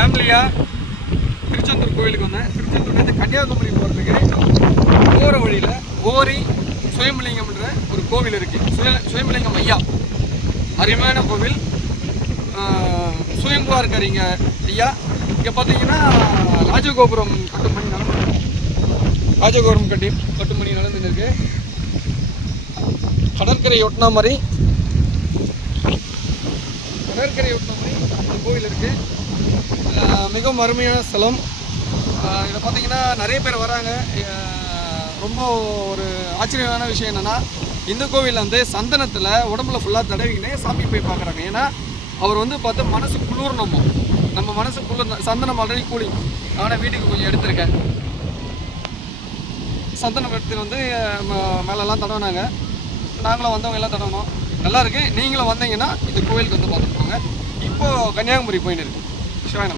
ஃபேமிலியாக திருச்செந்தூர் கோயிலுக்கு வந்தேன். திருச்செந்தூர்லேருந்து கன்னியாகுமரி போகிறதுக்கு போகிற வழியில் ஓரி சுயம்பலிங்கம்ன்ற ஒரு கோவில் இருக்குது சுய சுயம்பலிங்கம் ஐயா. அருமையான கோவில். சுயம்புவாக இருக்காருங்க ஐயா. இங்கே பார்த்தீங்கன்னா ராஜகோபுரம் கட்டுமணி நடந்து ராஜகோபுரம் கட்டி கட்டும் பண்ணி நடந்துருக்கு கடற்கரை ஒட்டினா மாதிரி கடற்கரை ஒட்டின மாதிரி இந்த கோவில் இருக்குது மிகவும் அருமையான ஸ்தலம். இதை பார்த்திங்கன்னா பார்த்தீங்கன்னா நிறைய பேர் வராங்க. ரொம்ப ஒரு ஆச்சரியமான விஷயம் என்னென்னா இந்த கோவிலில் வந்து சந்தனத்தில் உடம்புல ஃபுல்லாக தடவிக்கினே சாமி போய் பார்க்குறாங்க. ஏன்னா அவர் வந்து பார்த்து மனசு குளிரணுமோ நம்ம மனசு குளிர் சந்தனம் ஆல்ரெடி கூலிங் நானே வீட்டுக்கு கொஞ்சம் எடுத்திருக்கேன். சந்தனம் எடுத்துட்டு வந்து ம- மேலெல்லாம் தடவினாங்க. நாங்களும் வந்தவங்க எல்லாம் தடவினோம். நல்லா இருக்கு. நீங்களும் வந்தீங்கன்னா இந்த கோவிலுக்கு வந்து பார்த்துட்டு போங்க. இப்போது கன்னியாகுமரி போயின்னு இருக்கு.